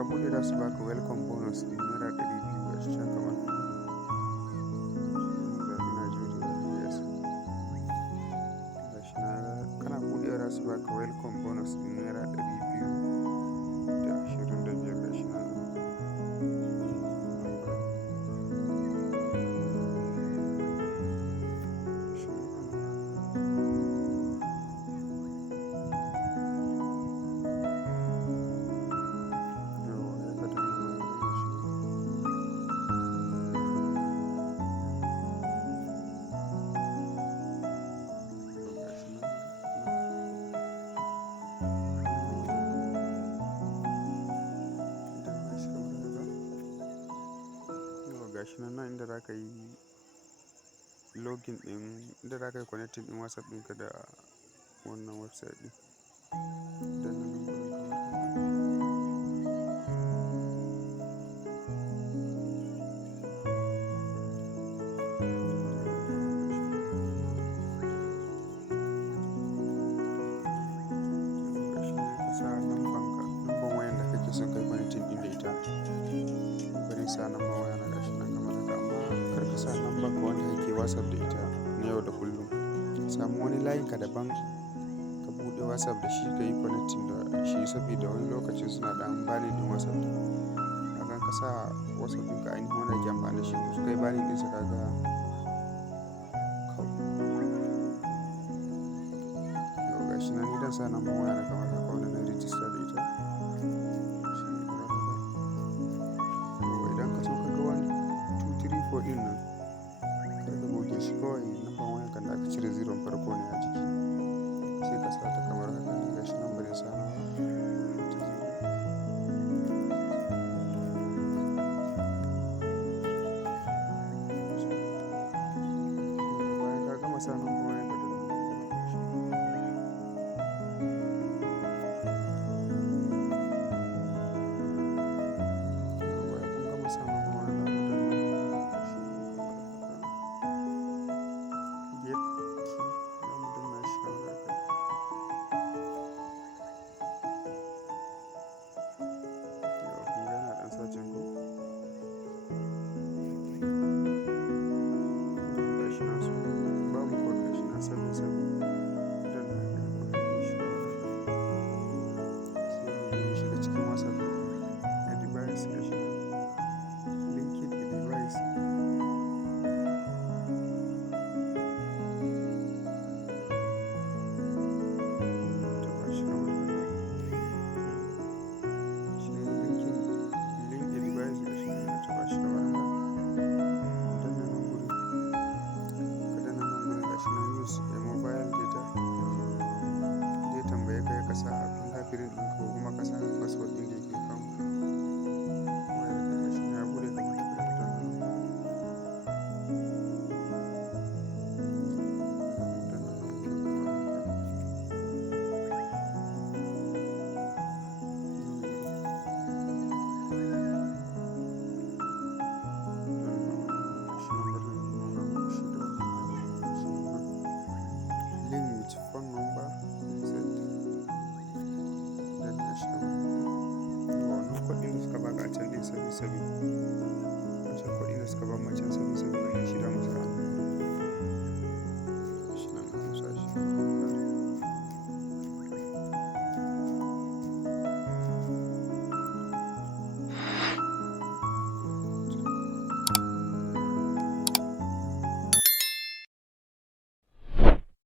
ka buɗe za su baka welcome bonus ɗin naira 200 gashi can kamar haka. Zaɓi Najeriya yes. Gashi na kana buɗewa za su baka welcome bonus ɗin naira 225 gashi na. Gashi nan inda za ka yi login ɗin, inda za ka yi connecting ɗin WhatsApp ɗinka da wannan website ɗin. Dan nan gurin kamar haka. Gashi nan ka sa lamban wayan da kake son kai connecting ɗin da ita. Bari sa lamban waya na gashi nan kamar haka, amma kar ka sa lamban ka wanda kake WhatsApp da ita na yau da kullum. Samu wani layin ka daban ka buɗe WhatsApp da shi ka yi connecting da shi, saboda wani lokacin suna da bani ɗin WhatsApp ɗin. Kaga ka sa WhatsApp ɗinka ainihin wanda kake amfani da shi su kai bani ɗinsa kaga yau gashi nan ni dan sa lamban waya na kamar haka wanda na register da ita. Idan ka so ka ga 1 2 3 4 ɗin nan kar ka goge shi, kawai lamban wayan kan da aka cire zero farko ne a jiki sai ka sa ta kamar haka. Ni gashi nan bari sa nawa bayan ka gama sa lamban wayan ka da fingerprint ɗin ko kuma ka sa password ɗin da yake kan wayar ka. Gashi nan ya buɗe kamar haka da danna nan. Danna nan gurin kamar haka. Link with phone number set. Wannan kuɗin da suka baka a can ɗin 7 wancan kuɗin da suka bamu a can 7 wannan shi da mu